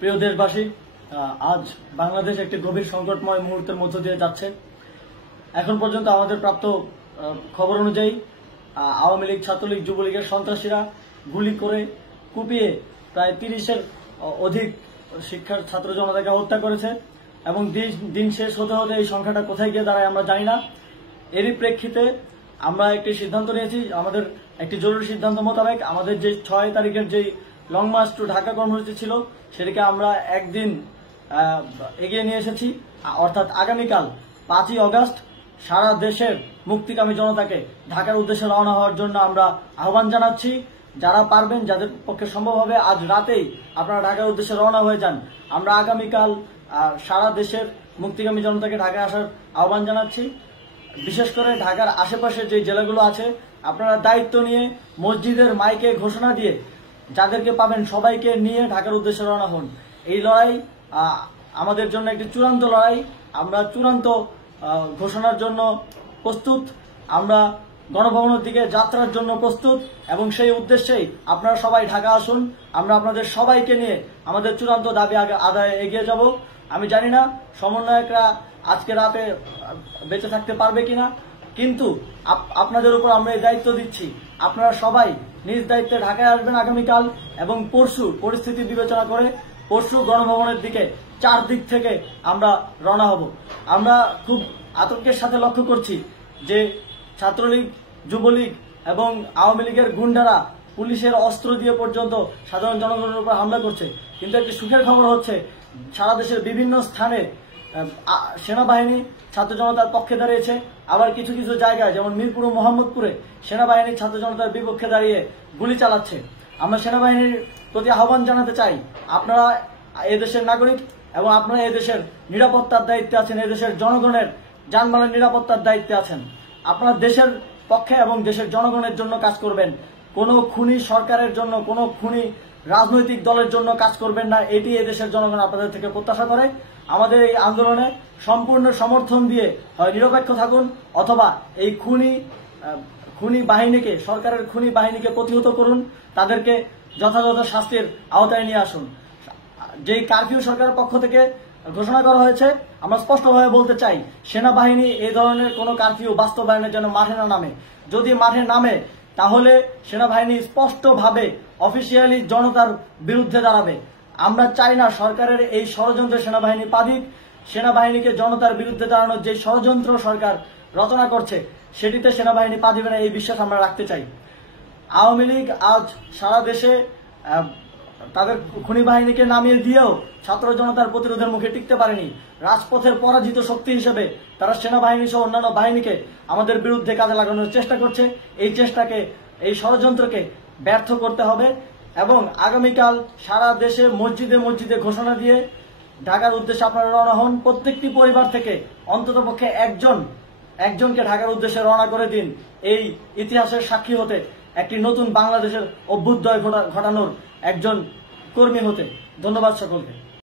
প্রিয় দেশবাসী, আজ বাংলাদেশ একটি গভীর সংকটময় মুহূর্তের মধ্য দিয়ে যাচ্ছে। এখন পর্যন্ত আমাদের প্রাপ্ত খবর অনুযায়ী আওয়ামী লীগ, ছাত্রলীগ, যুবলীগের সন্ত্রাসীরা গুলি করে কুপিয়ে প্রায় 30-এর অধিক শিক্ষার ছাত্র জনতাকে হত্যা করেছে এবং দিন শেষ হতে হতে এই সংখ্যাটা কোথায় গিয়ে দাঁড়ায় আমরা জানি না। এরই প্রেক্ষিতে আমরা একটি সিদ্ধান্ত নিয়েছি। আমাদের একটি জরুরি সিদ্ধান্ত মোতাবেক আমাদের যে 6 তারিখের যে লং মার্চ টু ঢাকা কর্মসূচি ছিল সেটিকে আমরা একদিন এগিয়ে নিয়ে এসেছি। অর্থাৎ আগামীকাল 5ই অগস্ট সারা দেশের মুক্তিকামী জনতাকে ঢাকার উদ্দেশ্যে রওনা হওয়ার জন্য আমরা আহ্বান জানাচ্ছি। যারা পারবেন, যাদের পক্ষে সম্ভব হবে, আজ রাতেই আপনারা ঢাকার উদ্দেশ্যে রওনা হয়ে যান। আমরা আগামীকাল সারা দেশের মুক্তিকামী জনতাকে ঢাকায় আসার আহ্বান জানাচ্ছি। বিশেষ করে ঢাকার আশেপাশের যে জেলাগুলো আছে, আপনারা দায়িত্ব নিয়ে মসজিদের মাইকে ঘোষণা দিয়ে যাদেরকে পাবেন সবাইকে নিয়ে ঢাকার উদ্দেশ্যে রওনা হন। এই লড়াই আমাদের জন্য একটি চূড়ান্ত লড়াই। আমরা চূড়ান্ত ঘোষণার জন্য প্রস্তুত। আমরা গণভবনের দিকে যাত্রার জন্য প্রস্তুত এবং সেই উদ্দেশ্যেই আপনারা সবাই ঢাকা আসুন। আমরা আপনাদের সবাইকে নিয়ে আমাদের চূড়ান্ত দাবি আদায়ে এগিয়ে যাব। আমি জানি না সমন্বয়করা আজকে রাতে বেঁচে থাকতে পারবে কিনা, কিন্তু আপনাদের উপর আমরা এই দায়িত্ব দিচ্ছি। আপনারা সবাই নিজ দায়িত্বে ঢাকায় আসবেন আগামীকাল এবং পরশু পরিস্থিতি বিবেচনা করে পরশু গণভবনের দিকে 4 দিক থেকে আমরা রওনা হব। আমরা খুব আতঙ্কের সাথে লক্ষ্য করছি যে ছাত্রলীগ, যুবলীগ এবং আওয়ামী লীগের গুন্ডারা পুলিশের অস্ত্র দিয়ে পর্যন্ত সাধারণ জনগণের উপর হামলা করছে। কিন্তু একটি সুখের খবর হচ্ছে, সারা দেশের বিভিন্ন স্থানে সেনাবাহিনী ছাত্র জনতার পক্ষে দাঁড়িয়েছে। আবার কিছু কিছু জায়গায় যেমন মিরপুর ও মোহাম্মদপুরে সেনাবাহিনী ছাত্র জনতার বিপক্ষে দাঁড়িয়ে গুলি চালাচ্ছে। আমরা সেনাবাহিনীর প্রতি আহ্বান জানাতে চাই, আপনারা এদেশের নাগরিক এবং আপনারা এদেশের নিরাপত্তার দায়িত্বে আছেন, এদেশের জনগণের যানবাহনের নিরাপত্তার দায়িত্বে আছেন। আপনারা দেশের পক্ষে এবং দেশের জনগণের জন্য কাজ করবেন। কোনো খুনি সরকারের জন্য, কোনো খুনি রাজনৈতিক দলের জন্য কাজ করবেন না। এটি এদেশের জনগণ আপনাদের থেকে প্রত্যাশা করে। আমাদের এই আন্দোলনে সম্পূর্ণ সমর্থন দিয়ে হয় নিরপেক্ষ থাকুন, অথবা এই খুনি বাহিনীকে, সরকারের খুনি বাহিনীকে প্রতিহত করুন, তাদেরকে যথাযথ শাস্তির আওতায় নিয়ে আসুন। যেই কারফিউ সরকারের পক্ষ থেকে ঘোষণা করা হয়েছে, আমরা স্পষ্টভাবে বলতে চাই, সেনাবাহিনী এই ধরনের কোনো কারফিউ বাস্তবায়নের জন্য মাঠে না নামে। যদি মাঠে নামে তাহলে সেনাবাহিনী স্পষ্টভাবে অফিসিয়ালি জনতার বিরুদ্ধে দাঁড়াবে। আমরা চাই না সরকারের এই ষড়যন্ত্রে সেনাবাহিনী পা দিক। সেনাবাহিনীকে জনতার বিরুদ্ধে দাঁড়ানোর যে ষড়যন্ত্র সরকার রচনা করছে সেটিতে সেনাবাহিনী পা দিবে না, এই বিশ্বাস আমরা রাখতে চাই। আওয়ামী লীগ আজ সারা দেশে তাদের খুনি বাহিনীকে নামিয়ে দিয়েও ছাত্র জনতার প্রতিরোধের মুখে টিকতে পারেনি। রাজপথের পরাজিত শক্তি হিসেবে তারা সেনাবাহিনী সহ অন্যান্য বাহিনীকে আমাদের বিরুদ্ধে কাজে লাগানোর চেষ্টা করছে। এই চেষ্টাকে, এই ষড়যন্ত্রকে ব্যর্থ করতে হবে এবং আগামীকাল সারা দেশে মসজিদে মসজিদে ঘোষণা দিয়ে ঢাকার উদ্দেশ্যে আপনারা রওনা হন। প্রত্যেকটি পরিবার থেকে অন্ততপক্ষে একজনকে ঢাকার উদ্দেশ্যে রওনা করে দিন, এই ইতিহাসের সাক্ষী হতে, একটি নতুন বাংলাদেশের অভ্যুদয় ঘটানোর একজন কর্মী হতে। ধন্যবাদ সকলকে।